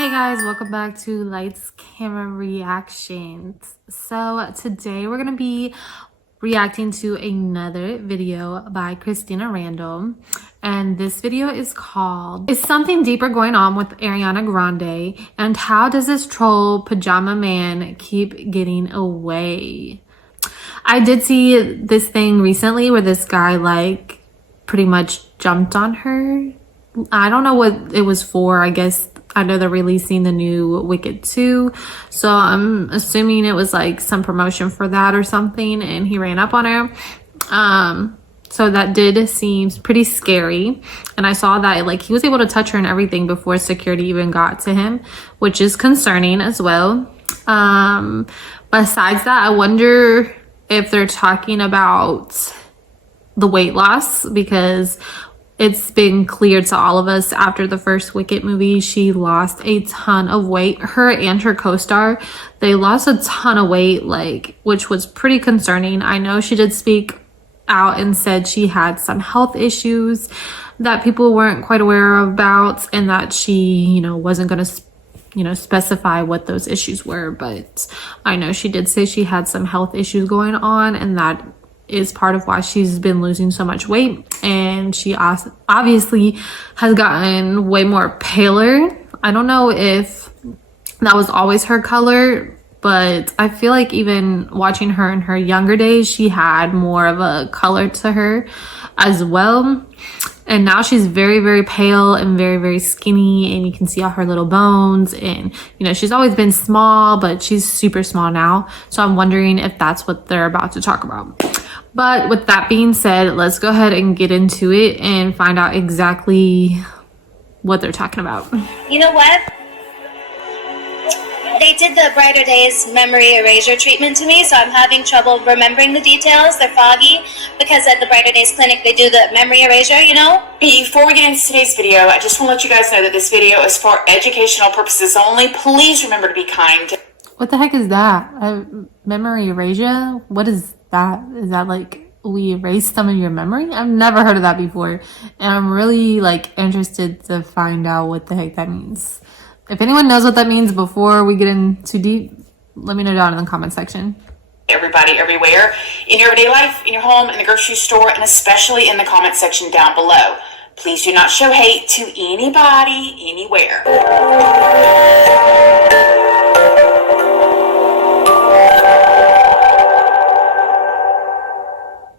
Hey guys, welcome back to Lights Camera Reactions. So today we're gonna be reacting to another video by Christina Randall, and this video is called "Is Something Deeper Going On with Ariana Grande, and How Does This Troll Pyjama Man Keep Getting Away?" I did see this thing recently where this guy like pretty much jumped on her. I don't know what it was for. I guess I know they're releasing the new Wicked 2, so I'm assuming it was like some promotion for that or something, and he ran up on her. So that did seem pretty scary, and I saw that like he was able to touch her and everything before security even got to him, which is concerning as well. Besides that, I wonder if they're talking about the weight loss, because it's been clear to all of us after the first Wicked movie, she lost a ton of weight. Her and her co-star, they lost a ton of weight, like, which was pretty concerning. I know she did speak out and said she had some health issues that people weren't quite aware about, and that she, wasn't going to, specify what those issues were. But I know she did say she had some health issues going on, and that is part of why she's been losing so much weight. And she obviously has gotten way more paler. I don't know if that was always her color, but I feel like even watching her in her younger days, she had more of a color to her as well. And now she's very, very pale and very, very skinny, and you can see all her little bones. And, she's always been small, but she's super small now. So I'm wondering if that's what they're about to talk about. But with that being said, let's go ahead and get into it and find out exactly what they're talking about. You know what? They did the Brighter Days memory erasure treatment to me, so I'm having trouble remembering the details. They're foggy because at the Brighter Days clinic they do the memory erasure, Before we get into today's video, I just want to let you guys know that this video is for educational purposes only. Please remember to be kind. What the heck is that? Memory erasure? What is that? Is that like we erased some of your memory? I've never heard of that before, and I'm really interested to find out what the heck that means. If anyone knows what that means before we get in too deep, let me know down in the comment section. Everybody, everywhere, in your everyday life, in your home, in the grocery store, and especially in the comment section down below. Please do not show hate to anybody, anywhere.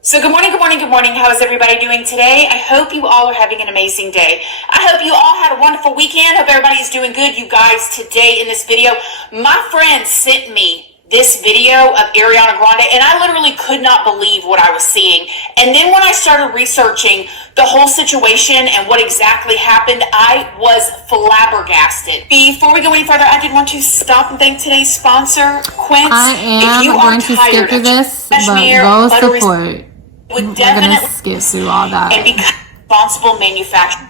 So good morning, good morning, good morning. How is everybody doing today? I hope you all are having an amazing day. I hope you all had a wonderful weekend. Hope everybody is doing good. You guys, today in this video, my friend sent me this video of Ariana Grande, and I literally could not believe what I was seeing. And then when I started researching the whole situation and what exactly happened, I was flabbergasted. Before we go any further, I did want to stop and thank today's sponsor, Quince. I am going to skip through this, but go support. Would definitely skip through all that and become responsible manufacturer.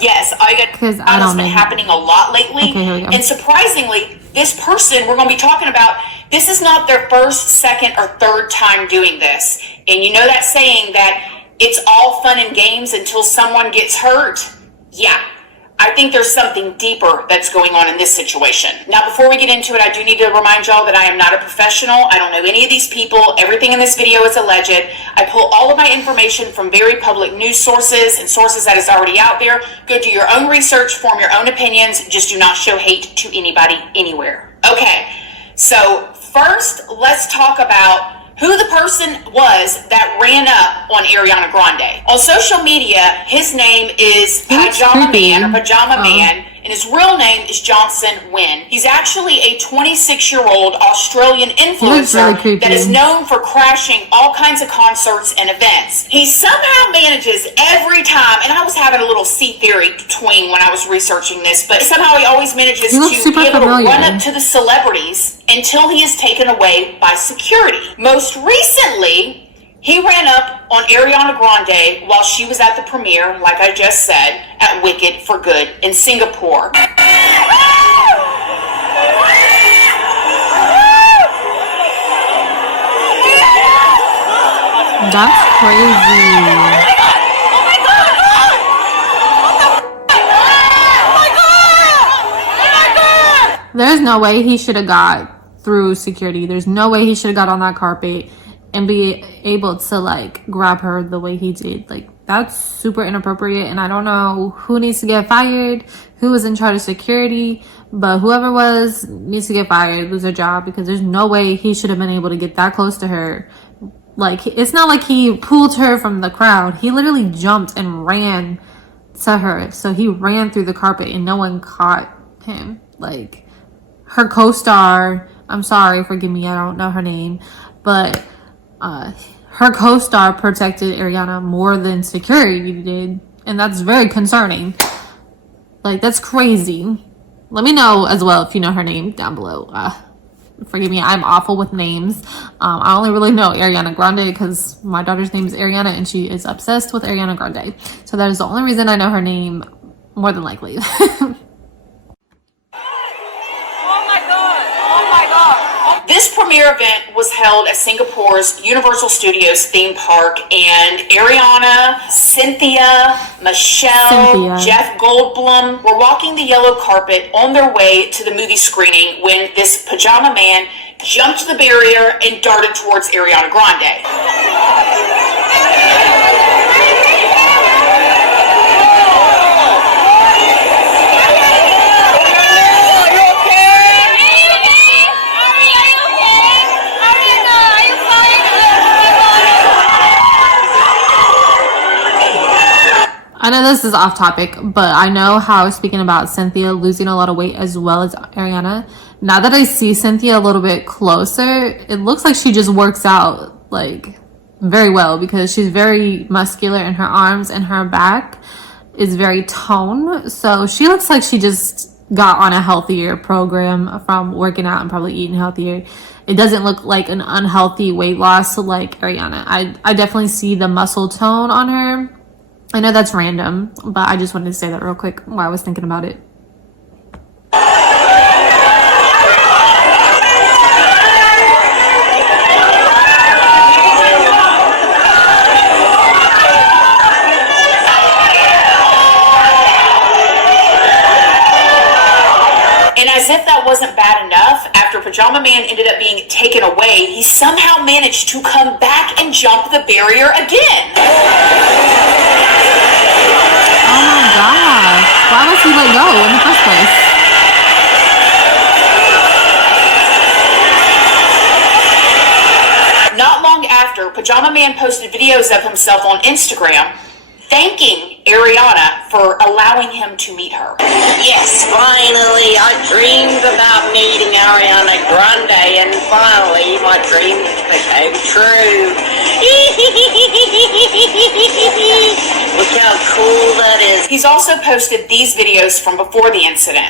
Yes, I got because I don't been happening a lot lately. Okay, here we go. And surprisingly, this person we're going to be talking about, this is not their first, second, or third time doing this. And you know that saying that it's all fun and games until someone gets hurt? Yeah. I think there's something deeper that's going on in this situation. Now, before we get into it, I do need to remind y'all that I am not a professional. I don't know any of these people. Everything in this video is alleged. I pull all of my information from very public news sources and sources that is already out there. Go do your own research, form your own opinions. Just do not show hate to anybody, anywhere. Okay, so first, let's talk about who the person was that ran up on Ariana Grande. On social media, his name is Pyjama Man, and his real name is Johnson Wynn. He's actually a 26-year-old Australian influencer that is known for crashing all kinds of concerts and events. He somehow manages every time, and I was having a little C theory twing when I was researching this, but somehow he always manages to be able to run up to the celebrities until he is taken away by security. Most recently, he ran up on Ariana Grande while she was at the premiere, like I just said, at Wicked for Good in Singapore. That's crazy. Oh my god! There's no way he should have got through security. There's no way he should have got on that carpet and be able to like grab her the way he did. Like, that's super inappropriate, and I don't know who needs to get fired, who was in charge of security, but whoever was needs to get fired, lose their job, because there's no way he should have been able to get that close to her. Like, it's not like he pulled her from the crowd. He literally jumped and ran to her. So he ran through the carpet and no one caught him. Like, her co-star, I'm sorry, forgive me, I don't know her name, but her co-star protected Ariana more than security did, and that's very concerning. Like, that's crazy. Let me know as well if you know her name down below. Forgive me, I'm awful with names. I only really know Ariana Grande because my daughter's name is Ariana and she is obsessed with Ariana Grande. So that is the only reason I know her name, more than likely. This premiere event was held at Singapore's Universal Studios theme park, and Ariana, Cynthia, Michelle, Jeff Goldblum were walking the yellow carpet on their way to the movie screening when this pajama man jumped the barrier and darted towards Ariana Grande. I know this is off topic, but I know how speaking about Cynthia losing a lot of weight as well as Ariana. Now that I see Cynthia a little bit closer, it looks like she just works out like very well because she's very muscular in her arms and her back is very toned. So she looks like she just got on a healthier program from working out and probably eating healthier. It doesn't look like an unhealthy weight loss like Ariana. I definitely see the muscle tone on her. I know that's random, but I just wanted to say that real quick while I was thinking about it. And as if that wasn't bad enough, after Pyjama Man ended up being taken away, he somehow managed to come back and jump the barrier again. Oh my gosh. Why was he let go in the first place? Not long after, Pyjama Man posted videos of himself on Instagram thanking Ariana for allowing him to meet her. Yes, finally, I dreamed about meeting Ariana Grande, and finally, my dream became true. Look how cool that is. He's also posted these videos from before the incident.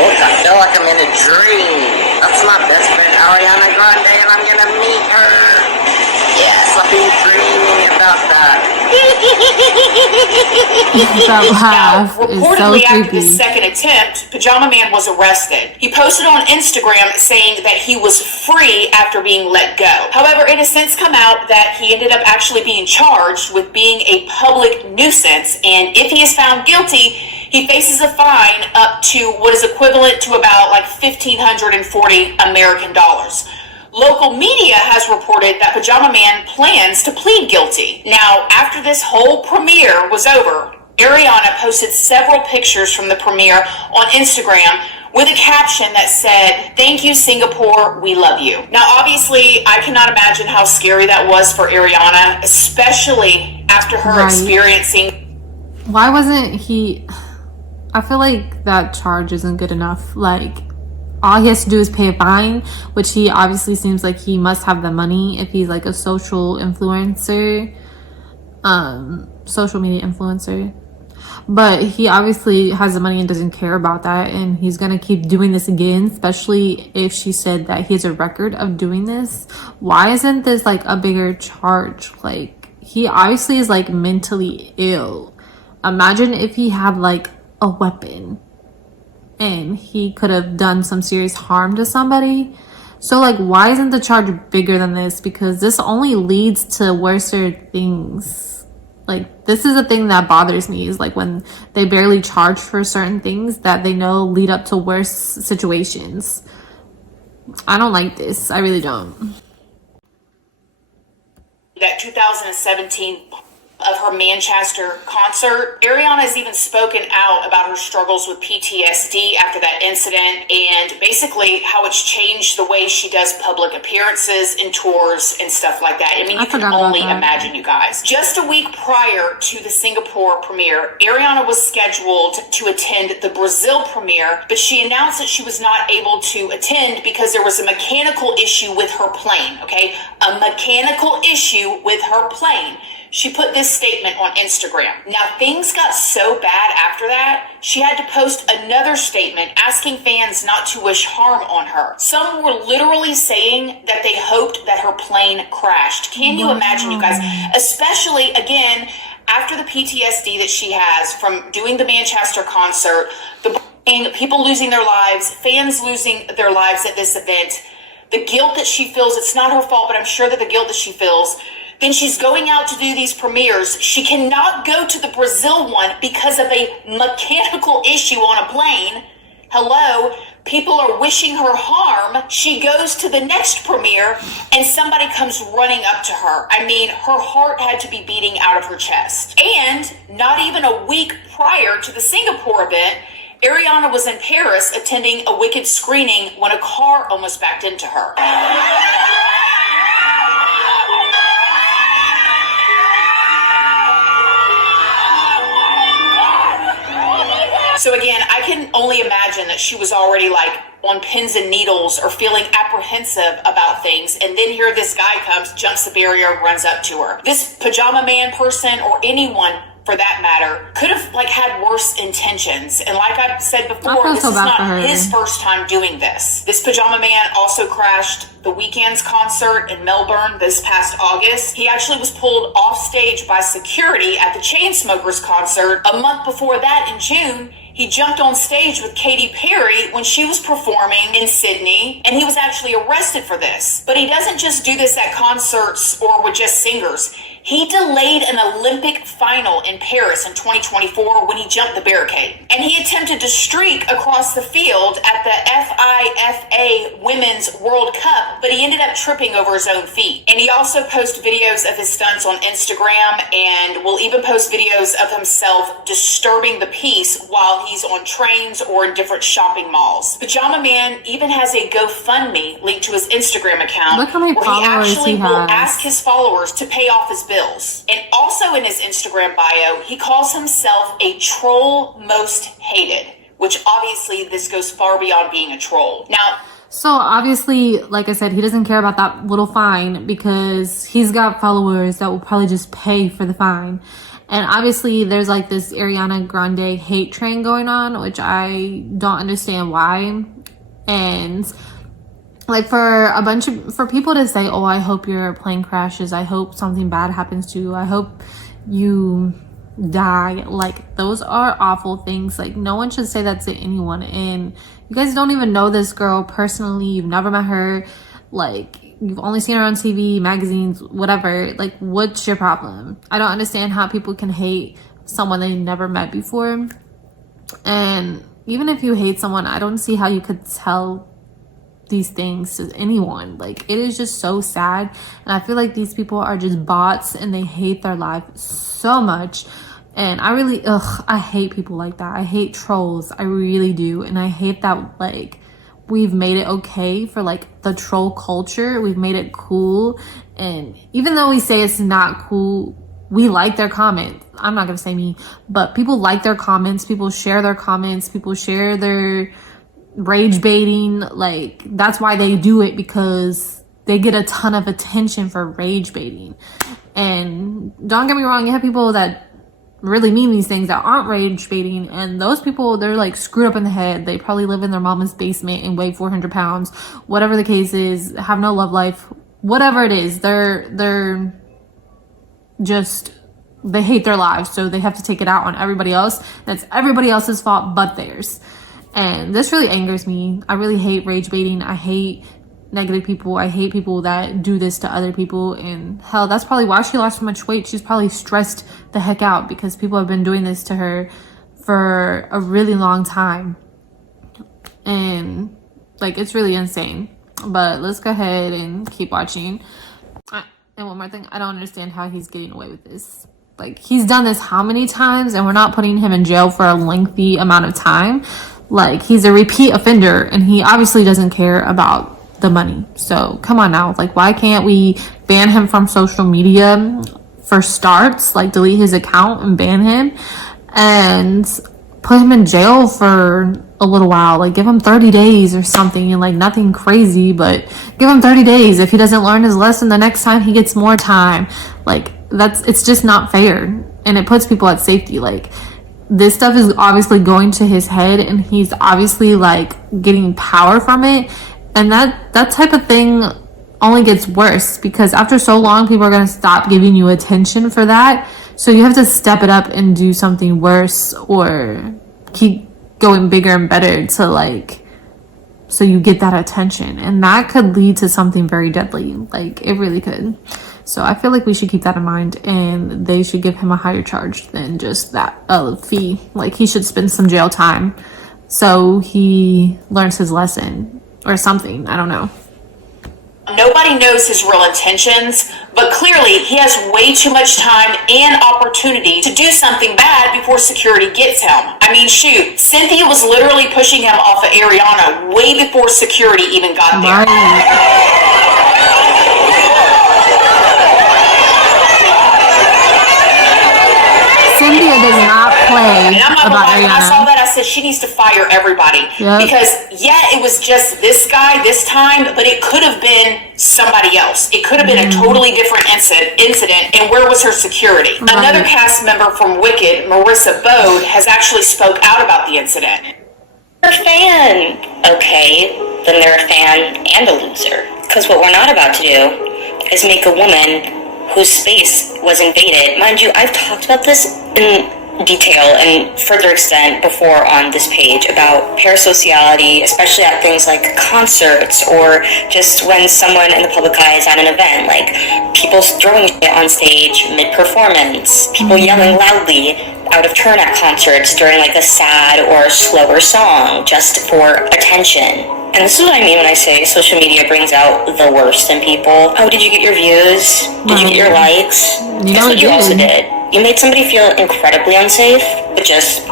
Look, I feel like I'm in a dream. That's my best friend Ariana Grande, and I'm gonna meet her. Yes, I've been dreaming about that. That laugh is so Reportedly, after the creepy. second attempt, Pyjama Man was arrested. He posted on Instagram saying that he was free after being let go. However, it has since come out that he ended up actually being charged with being a public nuisance, and if he is found guilty, he faces a fine up to what is equivalent to about like $1,540 American dollars. Local media has reported that Pyjama Man plans to plead guilty. Now, after this whole premiere was over, Ariana posted several pictures from the premiere on Instagram with a caption that said, "Thank you, Singapore, we love you." Now, obviously, I cannot imagine how scary that was for Ariana, especially after her experiencing. Why wasn't he... I feel like that charge isn't good enough. Like, all he has to do is pay a fine, which he obviously seems like he must have the money if he's like a social influencer, social media influencer. But he obviously has the money and doesn't care about that, and he's gonna keep doing this again, especially if she said that he has a record of doing this. Why isn't this like a bigger charge? Like, he obviously is like mentally ill. Imagine if he had like a weapon and he could have done some serious harm to somebody. So like, why isn't the charge bigger than this? Because this only leads to worser things. Like, this is a thing that bothers me, is like when they barely charge for certain things that they know lead up to worse situations. I don't like this. I really don't. That 2017 of her Manchester concert, Ariana has even spoken out about her struggles with PTSD after that incident, and basically how it's changed the way she does public appearances and tours and stuff like that. I mean, you can only imagine, you guys. Just a week prior to the Singapore premiere, Ariana was scheduled to attend the Brazil premiere, but she announced that she was not able to attend because there was a mechanical issue with her plane, okay? A mechanical issue with her plane. She put this statement on Instagram. Now, things got so bad after that, she had to post another statement asking fans not to wish harm on her. Some were literally saying that they hoped that her plane crashed. Can you imagine, you guys? Especially, again, after the PTSD that she has from doing the Manchester concert, people losing their lives, fans losing their lives at this event, the guilt that she feels, it's not her fault, but I'm sure that the guilt that she feels. Then she's going out to do these premieres. She cannot go to the Brazil one because of a mechanical issue on a plane. Hello? People are wishing her harm. She goes to the next premiere and somebody comes running up to her. I mean, her heart had to be beating out of her chest. And not even a week prior to the Singapore event, Ariana was in Paris attending a Wicked screening when a car almost backed into her. So again, I can only imagine that she was already like on pins and needles or feeling apprehensive about things. And then here this guy comes, jumps the barrier, runs up to her. This Pyjama Man person, or anyone for that matter, could have like had worse intentions. And like I've said before, this is not his first time doing this. This Pyjama Man also crashed the Weeknd's concert in Melbourne this past August. He actually was pulled off stage by security at the Chainsmokers concert. A month before that, in June, he jumped on stage with Katy Perry when she was performing in Sydney, and he was actually arrested for this. But he doesn't just do this at concerts or with just singers. He delayed an Olympic final in Paris in 2024 when he jumped the barricade. And he attempted to streak across the field at the FIFA Women's World Cup, but he ended up tripping over his own feet. And he also posts videos of his stunts on Instagram, and will even post videos of himself disturbing the peace while he's on trains or in different shopping malls. Pyjama Man even has a GoFundMe linked to his Instagram account. Look how many where he actually will ask his followers to pay off his bills. And also in his Instagram bio, he calls himself a troll most hated, which obviously this goes far beyond being a troll. Now, so obviously, like I said, he doesn't care about that little fine because he's got followers that will probably just pay for the fine. And obviously there's like this Ariana Grande hate train going on, which I don't understand why. And like for people to say, oh, I hope your plane crashes, I hope something bad happens to you, I hope you die, like those are awful things. Like no one should say that to anyone. And you guys don't even know this girl personally, you've never met her, like you've only seen her on TV, magazines, whatever. Like what's your problem? I don't understand how people can hate someone they never met before. And even if you hate someone, I don't see how you could tell these things to anyone. Like it is just so sad, and I feel like these people are just bots and they hate their life so much. And I really I hate people like that. I hate trolls, I really do. And I hate that like we've made it okay for like the troll culture, we've made it cool. And even though we say it's not cool, we like their comments. I'm not gonna say me, but people like their comments, people share their comments, people share their rage baiting. Like that's why they do it, because they get a ton of attention for rage baiting. And don't get me wrong, you have people that really mean these things that aren't rage baiting, and those people, they're like screwed up in the head. They probably live in their mama's basement and weigh 400 pounds, whatever the case is, have no love life, whatever it is. They're just, they hate their lives, so they have to take it out on everybody else. That's everybody else's fault but theirs. And this really angers me. I really hate rage baiting. I hate negative people. I hate people that do this to other people. And hell, that's probably why she lost so much weight. She's probably stressed the heck out because people have been doing this to her for a really long time. And like, it's really insane. But let's go ahead and keep watching. And one more thing, I don't understand how he's getting away with this. Like, he's done this how many times, and we're not putting him in jail for a lengthy amount of time. Like, he's a repeat offender, and he obviously doesn't care about the money. So come on now, like, why can't we ban him from social media for starts? Like, delete his account and ban him, and put him in jail for a little while. Like, give him 30 days or something, and like, nothing crazy, but give him 30 days. If he doesn't learn his lesson, the next time he gets more time. Like, it's just not fair, and it puts people at safety. Like, this stuff is obviously going to his head, and he's obviously like getting power from it, and that type of thing only gets worse, because after so long, people are going to stop giving you attention for that. So you have to step it up and do something worse, or keep going bigger and better to like, so you get that attention, and that could lead to something very deadly. Like, it really could. So I feel like we should keep that in mind, and they should give him a higher charge than just that fee. Like, he should spend some jail time so he learns his lesson or something. I don't know. Nobody knows his real intentions, but clearly he has way too much time and opportunity to do something bad before security gets him. I mean, shoot, Cynthia was literally pushing him off of Ariana way before security even got there. Cynthia does not play and I'm not about gonna lie, when I Ariana. saw that, I said she needs to fire everybody. Yep. Because, yeah, it was just this guy this time, but it could have been somebody else. It could have been a totally different incident, and where was her security? Right. Another cast member from Wicked, Marissa Bode, has actually spoke out about the incident. They're a fan. Okay, then they're a fan and a loser. Because what we're not about to do is make a woman whose space was invaded. Mind you, I've talked about this in detail and further extent before on this page about parasociality, especially at things like concerts or just when someone in the public eye is at an event, like people throwing shit on stage mid-performance, people yelling loudly out of turn at concerts during like a sad or slower song just for attention. And this is what I mean when I say social media brings out the worst in people. Oh, did you get your views? Did you get your likes? Guess what you also did? You made somebody feel incredibly unsafe, but just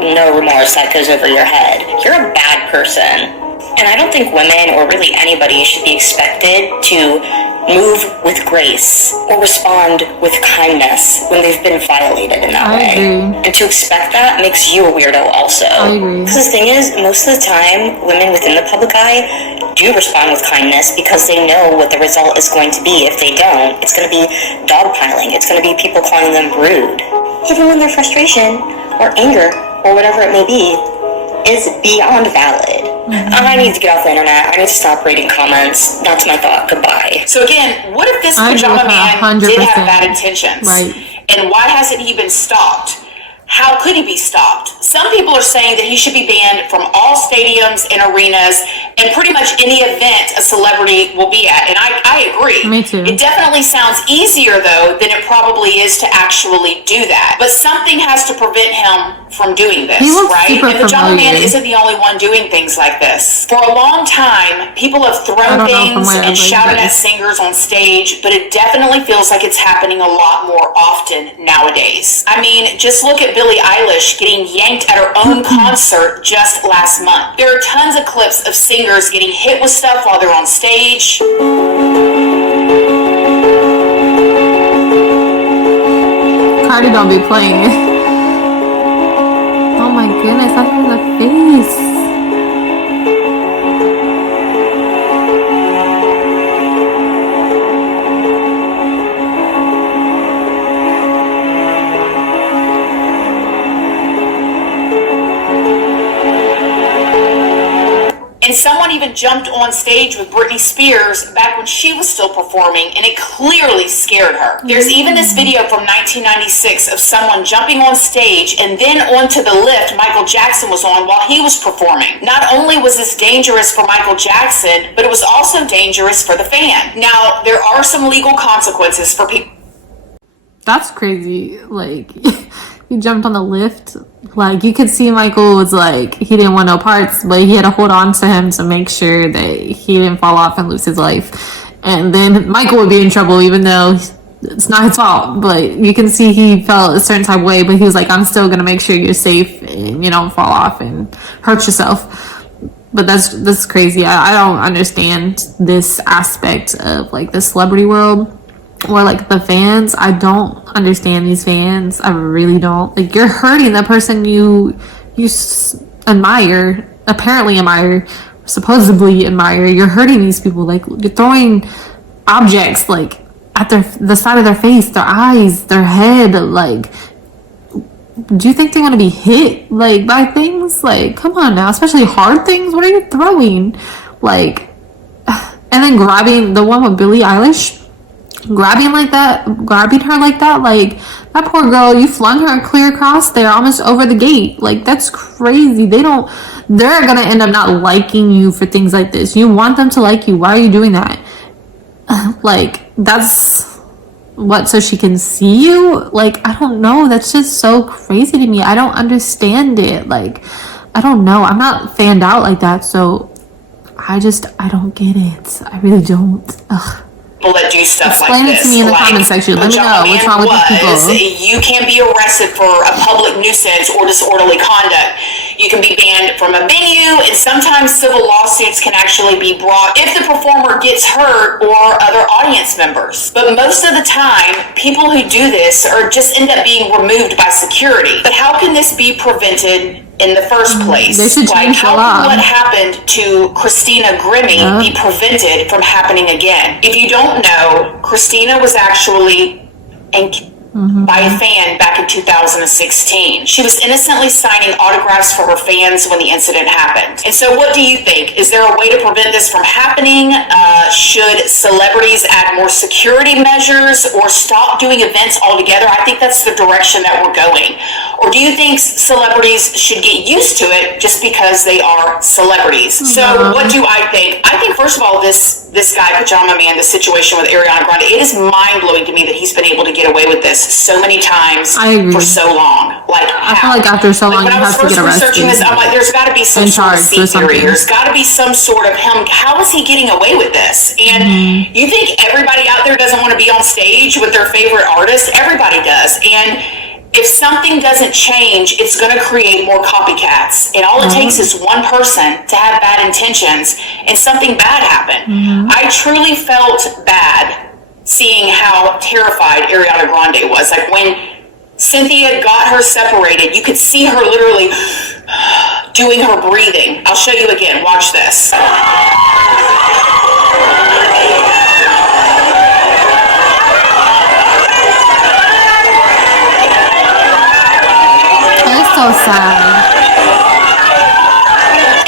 no remorse that goes over your head. You're a bad person. And I don't think women, or really anybody, should be expected to move with grace or respond with kindness when they've been violated in that way. Agree. And to expect that makes you a weirdo also. I agree. Because the thing is, most of the time, women within the public eye do respond with kindness because they know what the result is going to be. If they don't, it's going to be dogpiling. It's going to be people calling them rude. Even when their frustration or anger or whatever it may be is beyond valid. I need to get off the internet. I need to stop reading comments. That's my thought. Goodbye. So again, what if this Pyjama man did have bad intentions? Right. And why hasn't he been stopped? How could he be stopped? Some people are saying that he should be banned from all stadiums and arenas and pretty much any event a celebrity will be at. And I agree. Me too. It definitely sounds easier, though, than it probably is to actually do that. But something has to prevent him from doing this, He looks right? super And Pyjama Man familiar. isn't the only one doing things like this. For a long time, people have thrown things and shouted at singers on stage, but it definitely feels like it's happening a lot more often nowadays. I mean, just look at Billie Eilish getting yanked at her own concert just last month. There are tons of clips of singers getting hit with stuff while they're on stage. Cardi don't be playing. Oh my goodness, I hit in the face. And someone even even jumped on stage with Britney Spears back when she was still performing, and it clearly scared her. There's even this video from 1996 of someone jumping on stage and then onto the lift Michael Jackson was on while he was performing. Not only was this dangerous for Michael Jackson, but it was also dangerous for the fan. Now, there are some legal consequences for people. That's crazy. Like, he jumped on the lift. Like, you could see Michael was like, he didn't want no parts, but he had to hold on to him to make sure that he didn't fall off and lose his life. And then Michael would be in trouble, even though it's not his fault. But you can see he felt a certain type of way, but he was like, I'm still going to make sure you're safe and you don't fall off and hurt yourself. But that's crazy. I don't understand this aspect of, like, the celebrity world. Or, like, the fans. I don't understand these fans. I really don't. Like, you're hurting the person you admire, apparently admire, supposedly admire. You're hurting these people. Like, you're throwing objects, like, at the side of their face, their eyes, their head. Like, do you think they want to be hit, like, by things? Like, come on now. Especially hard things. What are you throwing? Like, and then grabbing the one with Billie Eilish. Grabbing her like that, like, that poor girl, you flung her clear across there, almost over the gate. Like, that's crazy. They're gonna end up not liking you for things like this. You want them to like you. Why are you doing that? Like, that's what, so she can see you? Like, I don't know. That's just so crazy to me. I don't understand it. Like, I don't know. I'm not fanned out like that, so I don't get it. I really don't. Ugh. That do stuff Explain like this. it to me in the comment section. Let me know what's wrong with these people. You can't be arrested for a public nuisance or disorderly conduct. You can be banned from a venue, and sometimes civil lawsuits can actually be brought if the performer gets hurt or other audience members. But most of the time, people who do this are just end up being removed by security. But how can this be prevented in the first place? They should change the law. What happened to Christina Grimmie be prevented from happening again? If you don't know, Christina was actually by a fan back in 2016. She was innocently signing autographs for her fans when the incident happened. And so what do you think? Is there a way to prevent this from happening? Should celebrities add more security measures or stop doing events altogether? I think that's the direction that we're going. Or do you think celebrities should get used to it just because they are celebrities? So what do I think? I think, first of all, this guy, Pyjama Man, the situation with Ariana Grande, it is mind-blowing to me that he's been able to get away with this so many times for so long. Like, I feel like after so long, you have to get arrested. When I was first researching this, I'm like, there's got to be some sort of theory. There's got to be some sort of him. How is he getting away with this? And you think everybody out there doesn't want to be on stage with their favorite artist? Everybody does. And if something doesn't change, it's going to create more copycats. And all it takes is one person to have bad intentions and something bad happen. I truly felt bad seeing how terrified Ariana Grande was. Like, when Cynthia got her separated, you could see her literally doing her breathing. I'll show you again. Watch this. That's so sad.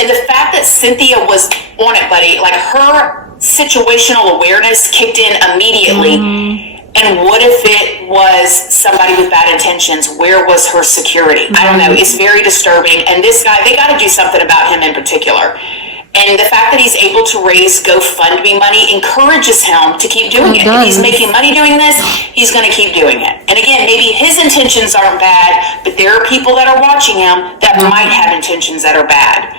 And the fact that Cynthia was on it, buddy, like, her situational awareness kicked in immediately. And what if it was somebody with bad intentions? Where was her security? I don't know. It's very disturbing. And this guy, they got to do something about him in particular. And the fact that he's able to raise GoFundMe money encourages him to keep doing it. If he's making money doing this, he's going to keep doing it. And again, maybe his intentions aren't bad, but there are people that are watching him that might have intentions that are bad.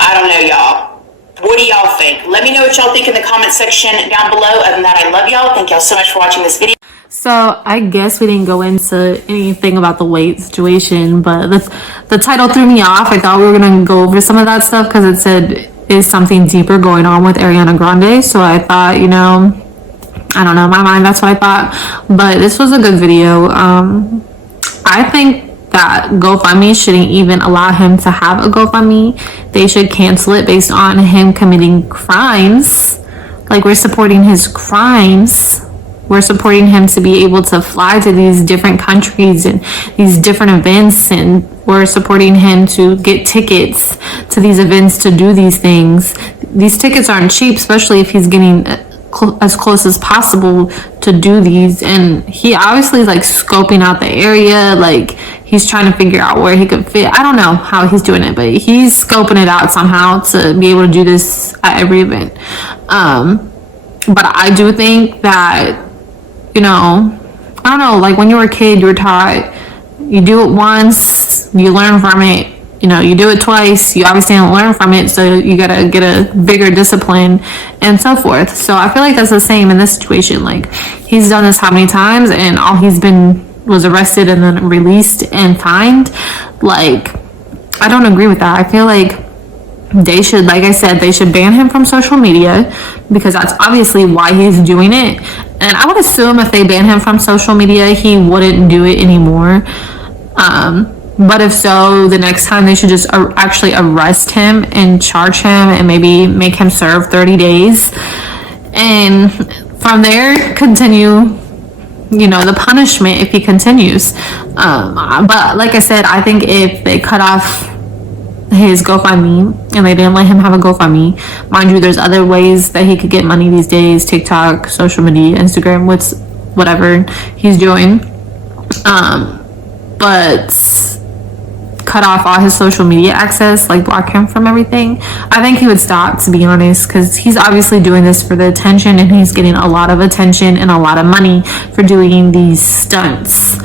I don't know, y'all. What do y'all think? Let me know what y'all think in the comment section down below. Other than that, I love y'all. Thank y'all so much for watching this video. So I guess we didn't go into anything about the weight situation, but the title threw me off. I thought we were going to go over some of that stuff because it said is something deeper going on with Ariana Grande. So I thought, I don't know, in my mind, that's what I thought. But this was a good video. I think that GoFundMe shouldn't even allow him to have a GoFundMe. They should cancel it based on him committing crimes. Like, we're supporting his crimes. We're supporting him to be able to fly to these different countries and these different events, and we're supporting him to get tickets to these events to do these things. These tickets aren't cheap, especially if he's getting as close as possible to do these. And he obviously is like scoping out the area, like he's trying to figure out where he could fit. I don't know how he's doing it, but he's scoping it out somehow to be able to do this at every event. But I do think that, you know, I don't know, like when you were a kid, you were taught you do it once, you learn from it. You know, you do it twice, you obviously don't learn from it, so you gotta get a bigger discipline and so forth. So I feel like that's the same in this situation. Like, he's done this how many times, and all he's been was arrested and then released and fined. Like, I don't agree with that. I feel like they should, like I said, they should ban him from social media, because that's obviously why he's doing it. And I would assume if they ban him from social media, he wouldn't do it anymore. But if so, the next time they should just actually arrest him and charge him and maybe make him serve 30 days. And from there, continue, you know, the punishment if he continues. But like I said, I think if they cut off his GoFundMe and they didn't let him have a GoFundMe, mind you, there's other ways that he could get money these days: TikTok, social media, Instagram, whatever he's doing. But cut off all his social media access, like block him from everything, I think he would stop, to be honest, because he's obviously doing this for the attention, and he's getting a lot of attention and a lot of money for doing these stunts.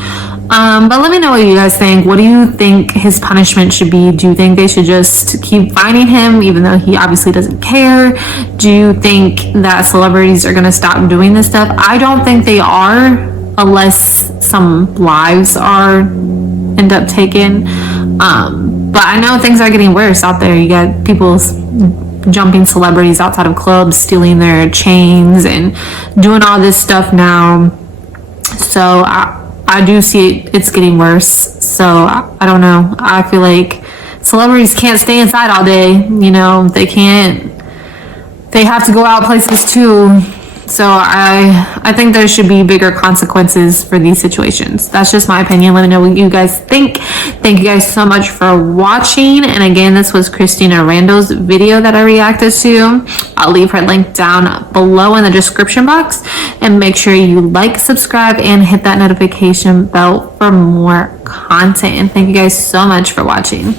But let me know what you guys think. What do you think his punishment should be? Do you think they should just keep fining him even though he obviously doesn't care? Do you think that celebrities are going to stop doing this stuff? I don't think they are, unless some lives end up taken. But I know things are getting worse out there. You got people jumping celebrities outside of clubs, stealing their chains, and doing all this stuff now. So I do see it's getting worse. So I don't know. I feel like celebrities can't stay inside all day. You know, they can't. They have to go out places too. So I think there should be bigger consequences for these situations. That's just my opinion. Let me know what you guys think. Thank you guys so much for watching. And again, this was Christina Randall's video that I reacted to. I'll leave her link down below in the description box. And make sure you like, subscribe, and hit that notification bell for more content. And thank you guys so much for watching.